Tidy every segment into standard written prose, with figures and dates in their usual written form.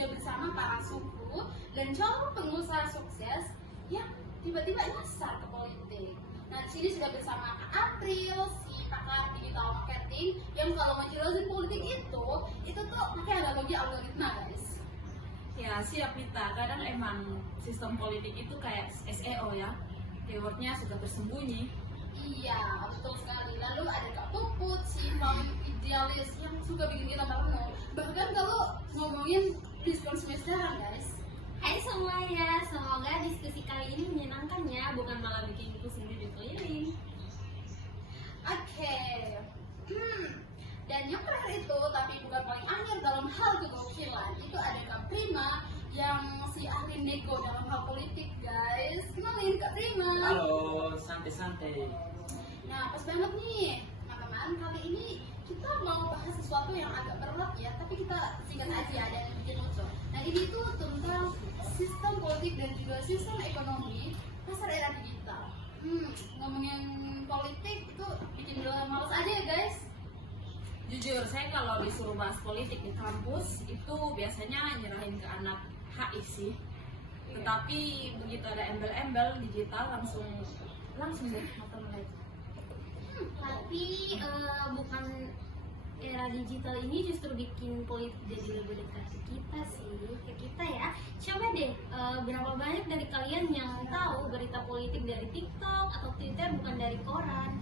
sudah bersama para suku dan calon pengusaha sukses yang tiba-tiba nyasar ke politik. Nah, di sini sudah bersama Kak April, si pakar digital marketing, yang kalau ngejelasin politik itu tuh pakai analogi algoritma, guys. Ya siap Lita, kadang emang sistem politik itu kayak SEO ya, keywordnya sudah bersembunyi. Iya, betul sekali. Lalu ada Kak Puput, si idealis yang suka bikin kita parno. Bahkan kalau ngomongin diskon semesteran, guys. Hai semuanya, semoga diskusi kali ini menyenangkan ya, bukan malah bikin pusing di keliling. Oke. Dan yang terakhir itu, tapi bukan paling akhir dalam hal kegokilan, itu ada Kak Prima yang si ahli nego dalam hal politik, guys. Kenalin Kak Prima. Halo, santai-santai. Nah, pas banget nih, teman-teman. Kali ini kita mau bahas sesuatu yang agak berat ya, tapi kita singkat aja dan bikin lucu. Nah, ini tuh tentang sistem politik dan juga sistem ekonomi pasar era digital. Ngomongin politik itu bikin males aja ya, guys. Jujur, saya kalau disuruh bahas politik di kampus itu biasanya nyerahin ke anak HI sih. Tetapi begitu ada embel-embel digital langsung deh mata melek. Tapi bukan era digital ini justru bikin politik jadi lebih dekat ke kita sih, ke kita ya. Coba deh, berapa banyak dari kalian yang tahu berita politik dari TikTok atau Twitter bukan dari koran?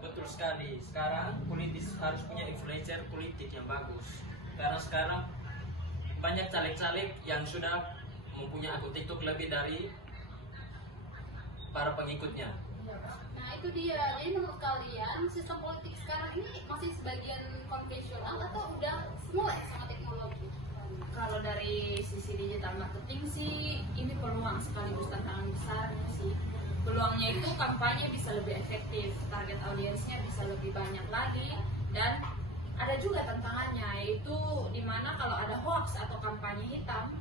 Betul sekali. Sekarang politis harus punya influencer politik yang bagus. Karena sekarang banyak caleg-caleg yang sudah mempunyai akun TikTok lebih dari para pengikutnya. Nah, itu dia. Jadi menurut kalian sistem politik sekarang ini masih sebagian konvensional atau udah mulai sama teknologi? Kalau dari sisi digital marketing sih ini peluang sekaligus tantangan besarnya sih. Peluangnya itu kampanye bisa lebih efektif, target audiensnya bisa lebih banyak lagi, dan ada juga tantangannya, yaitu dimana kalau ada hoax atau kampanye hitam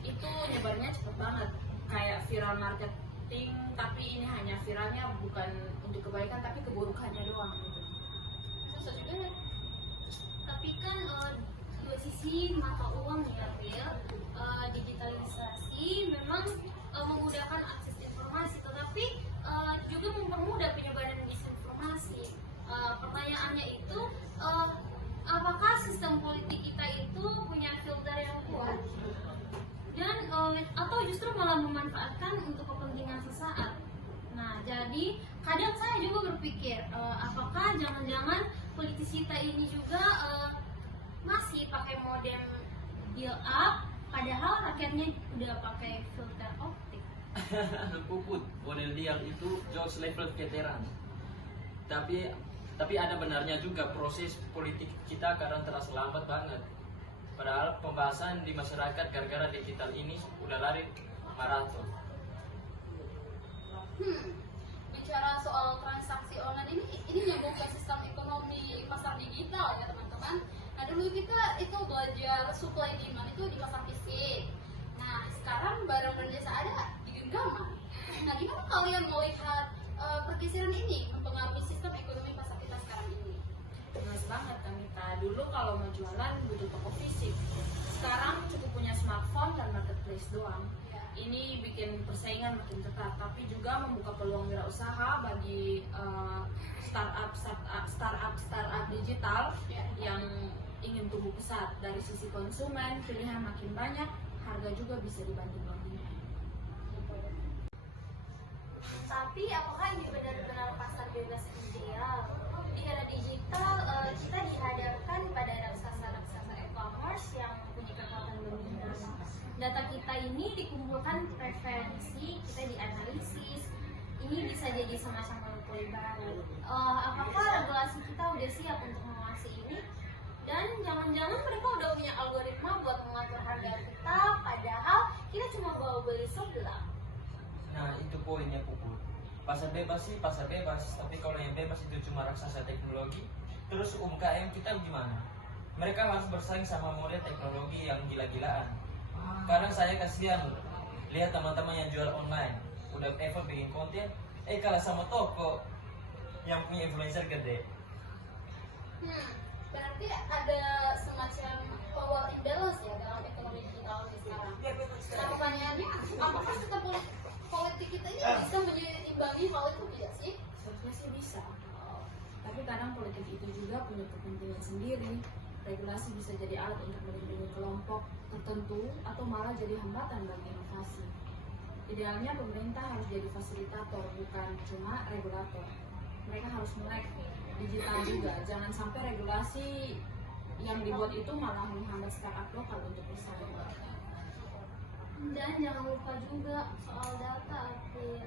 itu nyebarnya cepet banget, kayak viral marketing, tapi ini hanya viralnya bukan untuk kebaikan tapi keburukannya doang gitu. Susah juga ya. Tapi kan dua sisi mata uang ya, Bill. Digitalisasi memang memudahkan akses informasi, tetapi juga mempermudah penyebaran disinformasi. Pertanyaannya itu, apakah sistem politik kita itu punya filter yang kuat, dan atau justru malah memanfaatkan untuk kepentingan sesaat? Nah, jadi kadang saya juga berpikir, apakah jangan-jangan politisi kita ini juga masih pakai modem dial up, padahal rakyatnya udah pakai filter optik. Puput, model dial itu jauh level veteran. Tapi ada benarnya juga proses politik kita kadang terasa lambat banget. Padahal pembahasan di masyarakat gara-gara digital ini udah lari maraton. Bicara soal transaksi online ini nyambung ke sistem ekonomi pasar digital ya, teman-teman. Nah, dulu kita itu belajar supply demand itu di pasar fisik. Nah, sekarang barang dan jasa ada di genggaman. Nah, gimana kalian melihat pergeseran ini mempengaruhi sistem ekonomi pasar kita sekarang ini? Jelas banget kan kita, dulu kalau mau jualan butuh toko fisik, sekarang cukup punya smartphone dan marketplace doang. Ini bikin persaingan makin ketat, tapi juga membuka peluang wirausaha bagi startup digital yang ingin tumbuh pesat. Dari sisi konsumen, pilihan makin banyak, harga juga bisa dibanding-bandingkan. Tapi apakah ini benar-benar pasar bebas ideal? Di era digital, kita dihadapkan pada raksasa-raksasa e-commerce yang punya kekuatan dominan. Data kita ini dikumpulkan preferensi, kita dianalisis. Ini bisa jadi semacam monopoli baru. Apakah regulasi kita udah siap untuk mengawasi ini? Dan jangan-jangan mereka udah punya algoritma buat mengatur harga kita, padahal kita cuma bawa beli sebelah. Nah, itu poinnya Puput. Pasar bebas sih pasar bebas, tapi kalau yang bebas itu cuma raksasa teknologi, terus UMKM kita gimana? Mereka harus bersaing sama model teknologi yang gila-gilaan. Kadang saya kasihan lihat teman-teman yang jual online, udah effort bikin konten, kalah sama toko yang punya influencer gede. Berarti ada semacam power imbalance kadang politik itu juga punya kepentingan sendiri. Regulasi bisa jadi alat untuk melindungi kelompok tertentu atau malah jadi hambatan bagi inovasi. Idealnya pemerintah harus jadi fasilitator, bukan cuma regulator. Mereka harus melek digital juga. Jangan sampai regulasi yang dibuat itu malah menghambat startup lokal untuk bersaing. Dan jangan lupa juga soal data, April.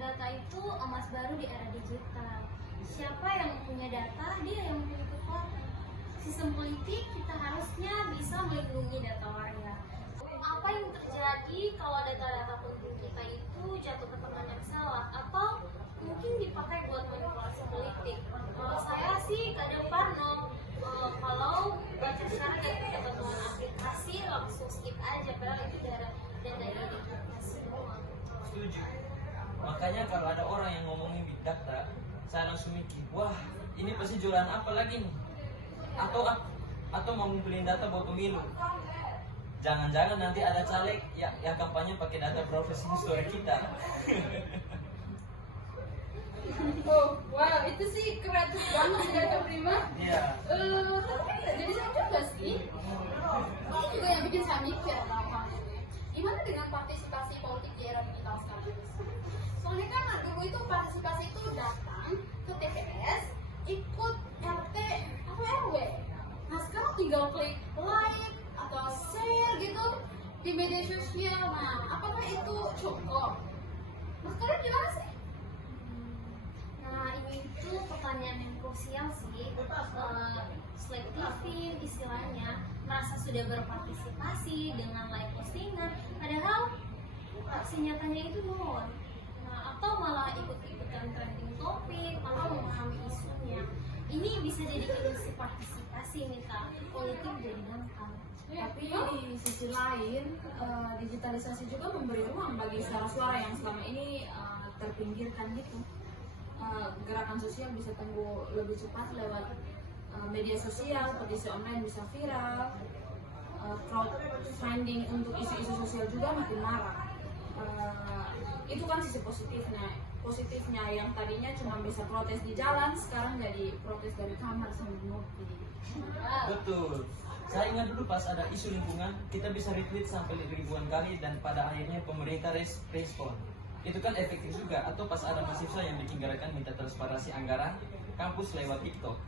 Data itu emas baru di era digital. Siapa yang punya data, dia yang punya kekuatan. Sistem politik kita harusnya bisa melindungi data warga. Apa yang terjadi kalau data-data penting kita itu jatuh ke tangan yang salah atau mungkin dipakai buat manipulasi politik? Kalau saya sih ke depan kalau baca syarat dan ketentuan aplikasi langsung skip aja, padahal itu data dari aplikasi doang. Setuju. Makanya kalau ada orang yang ngomongin big data, saya langsung mikir, wah ini pasti jualan apa lagi nih? Atau mau ngumpulin data buat pemilu? Jangan-jangan nanti ada caleg yang kampanye pakai data profesi histori kita. Oh, wow, itu sih kreatif banget ya Kak Prima. Iya. Tapi jadi saya juga sih. Ini juga yang bikin saya mikir hal ini. Gimana dengan partisipasi politik di era digital sekarang ini? Soalnya kan dulu itu partisipasi itu datang ke TPS, ikut RT atau RW. Nah sekarang tinggal klik like atau share gitu di media sosial. Nah, apakah itu cukup? Mas kalian gimana sih? Nah, ini itu pertanyaan yang krusial sih. Selektifin istilahnya, merasa sudah berpartisipasi dengan like postingan, padahal aksi nyatanya itu nol. Nah, atau malah ikut-ikutan trending topik, malah memahami isunya. Ini bisa jadi ilusi partisipasi nih Kak, politik jadi gampang. Tapi di sisi lain, digitalisasi juga memberi ruang bagi suara-suara yang selama ini terpinggirkan gitu. Gerakan sosial bisa tumbuh lebih cepat lewat media sosial, petisi online bisa viral, crowdfunding untuk isu-isu sosial juga makin marak. Itu kan sisi positifnya yang tadinya cuma bisa protes di jalan, sekarang jadi protes dari kamar sambil ngopi. Betul. Saya ingat dulu pas ada isu lingkungan, kita bisa retweet sampai ribuan kali dan pada akhirnya pemerintah respon. Itu kan efektif juga. Atau pas ada mahasiswa yang bikin gerakan minta transparansi anggaran kampus lewat TikTok.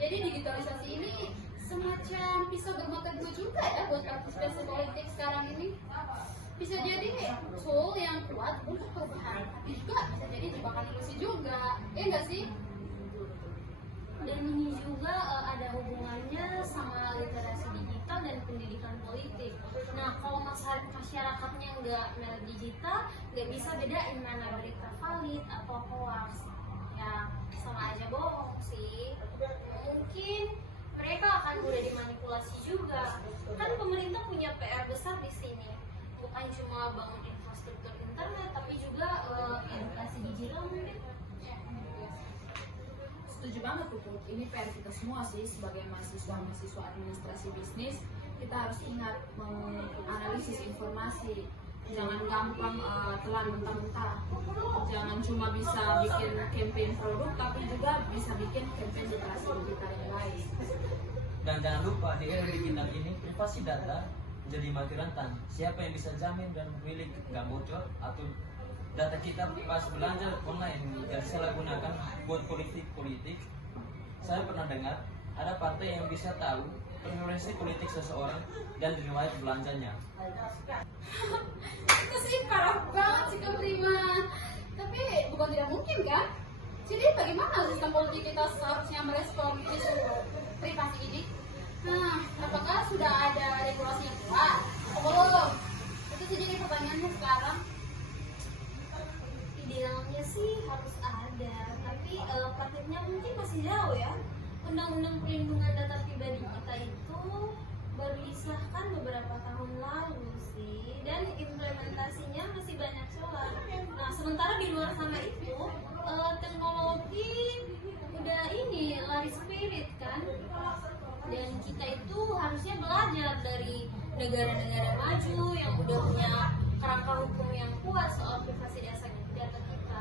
Jadi digitalisasi ini semacam pisau bermata dua juga ya buat partisipasi politik sekarang ini. Bisa jadi tool yang kuat untuk perubahan, tapi juga bisa jadi jebakan ilusi juga, ya enggak sih? Dan ini juga ada hubungannya sama literasi digital dan pendidikan politik. Nah, kalau masyarakatnya nggak melek digital, nggak bisa bedain mana berita valid atau hoax. Ya, sama aja bohong sih. Mungkin mereka akan mudah dimanipulasi juga. Kan pemerintah punya PR besar di sini. Bukan cuma bangun infrastruktur internet, tapi juga edukasi digital mungkin. Setuju banget Puput, ini PR kita semua sih sebagai mahasiswa administrasi bisnis. Kita harus ingat menganalisis informasi, jangan gampang telan mentah-mentah. Jangan cuma bisa bikin campaign produk, tapi juga bisa bikin campaign literasi digital yang lain. Dan jangan lupa di era digital ini privasi data jadi mati rantang. Siapa yang bisa jamin dan milik nggak bocor atau data kita pas belanja online dan salah gunakan buat politik. Saya pernah dengar ada partai yang bisa tahu preferensi politik seseorang dan riwayat belanjanya. Itu sih parah banget sih Kak Prima. Tapi bukan tidak mungkin kan? Jadi bagaimana sistem politik kita seharusnya merespon isu privasi ini? Nah, apakah sudah ada regulasi yang kuat? Belum. Itu sih jadi pertanyaannya sekarang. Idealnya sih harus ada, tapi praktiknya mungkin masih jauh ya. Undang-undang perlindungan data pribadi kita itu baru disahkan beberapa tahun lalu sih, dan implementasinya masih banyak celah. Nah, sementara di luar sana itu teknologi udah ini lari spirit kan, dan kita itu harusnya belajar dari negara-negara maju yang udah punya kerangka hukum yang kuat soal privasi data kita.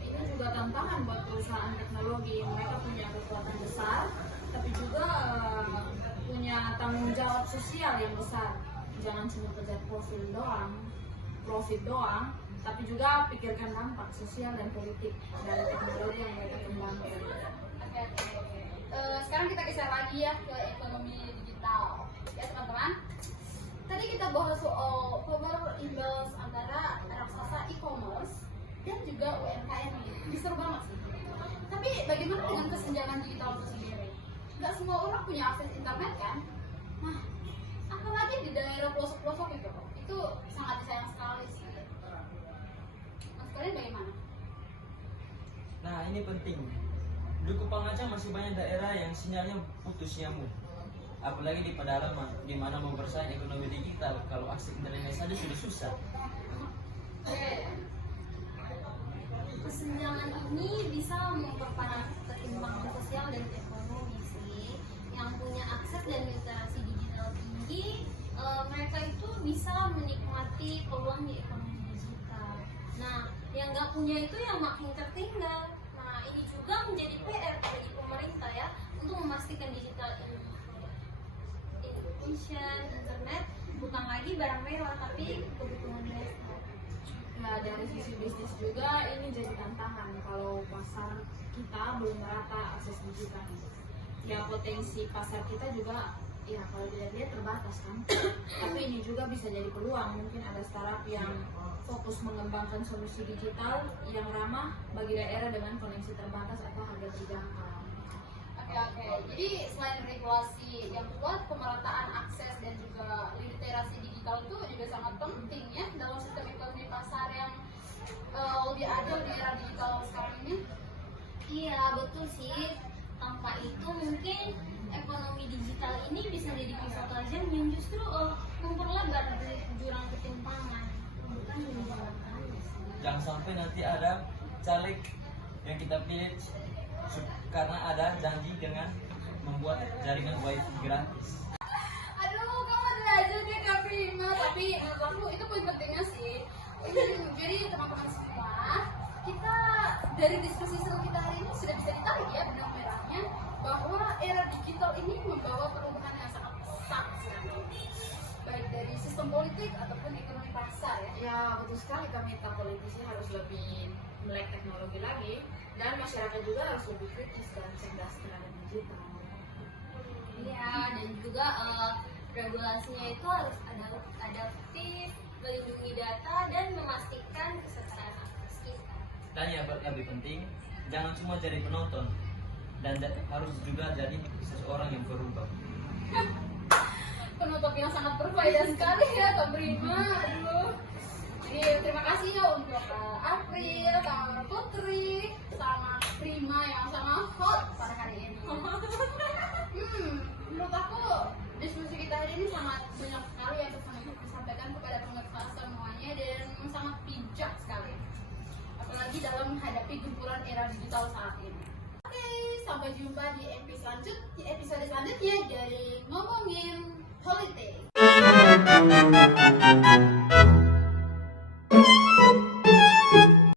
Ini juga juga tantangan buat perusahaan teknologi. Mereka punya kekuatan besar, tapi juga punya tanggung jawab sosial yang besar. Jangan cuma kejar profit doang, tapi juga pikirkan dampak sosial dan politik dari teknologi yang mereka kembangkan. Oke. Sekarang kita geser lagi ya ke ekonomi digital. Ya teman-teman. Tadi kita bahas soal power imbalance antara raksasa e-commerce dan juga UMKM ini. Seru banget sih. Tapi bagaimana dengan kesenjangan digital itu sendiri? Nggak semua orang punya akses internet kan? Nah, apalagi di daerah pelosok-pelosok itu sangat disayang sekali sih. Mas kalian bagaimana? Nah ini penting. Di Kupang aja masih banyak daerah yang sinyalnya putus nyambung. Apalagi di pedalaman, di mana mau bersaing ekonomi digital, kalau akses internetnya saja sudah susah. Kesenjangan ini bisa memperparah ketimpangan sosial dan ekonomi sih. Yang punya akses dan literasi digital tinggi, mereka itu bisa menikmati peluang di ekonomi digital. Nah, yang nggak punya itu yang makin tertinggal. Nah, ini juga menjadi PR bagi pemerintah ya untuk memastikan digital inclusion internet bukan lagi barang mewah tapi kebutuhan dasar. Nah, dari sisi bisnis juga ini jadi tantangan kalau pasar kita belum merata akses digital. Ya potensi pasar kita juga ya kalau dilihat terbatas kan. Tapi ini juga bisa jadi peluang. Mungkin ada startup yang fokus mengembangkan solusi digital yang ramah bagi daerah dengan koneksi terbatas atau harga terjangkau. Oke. Jadi selain regulasi yang kuat, pemerataan akses dan juga literasi digital itu juga sangat penting ya dalam sistem ekonomi pasar yang lebih adil di era digital sekarang ini. Iya betul sih. Tanpa itu mungkin ekonomi digital ini bisa jadi pisau tajam yang justru memperlebar jurang ketimpangan, bukan menjauhkannya sih. Jangan sampai nanti ada caleg yang kita pilih karena ada janji dengan membuat jaringan wifi gratis. Aduh, kamu ada aja deh Kak Prima. Tapi menurut aku itu poin pentingnya sih. Jadi teman-teman semua, kita dari diskusi seru kita hari ini sudah bisa ditarik ya benang merahnya bahwa era digital ini membawa perubahan yang sangat pesat baik dari sistem politik ataupun ekonomi pasar ya. Ya betul sekali, kami politisi harus lebih melek teknologi lagi dan masyarakat juga harus lebih kritis dan cerdas terhadap digital. Iya, dan juga regulasinya itu harus adaptif, melindungi data dan memastikan kesetaraan akses kita. Dan yang lebih penting, jangan cuma jadi penonton dan harus juga jadi seseorang yang berubah. Penutup yang sangat berfaedah sekali ya Kak Prima. Aduh. Jadi terima kasih ya untuk April, sama Putri, sama Prima yang sama hot pada hari ini. Menurut aku diskusi kita hari ini sangat banyak sekali yang bisa disampaikan kepada pemirsa semuanya dan sangat bijak sekali. Apalagi dalam menghadapi gempuran era digital saat ini. Oke, sampai jumpa di episode selanjutnya dari Ngomongin Politik.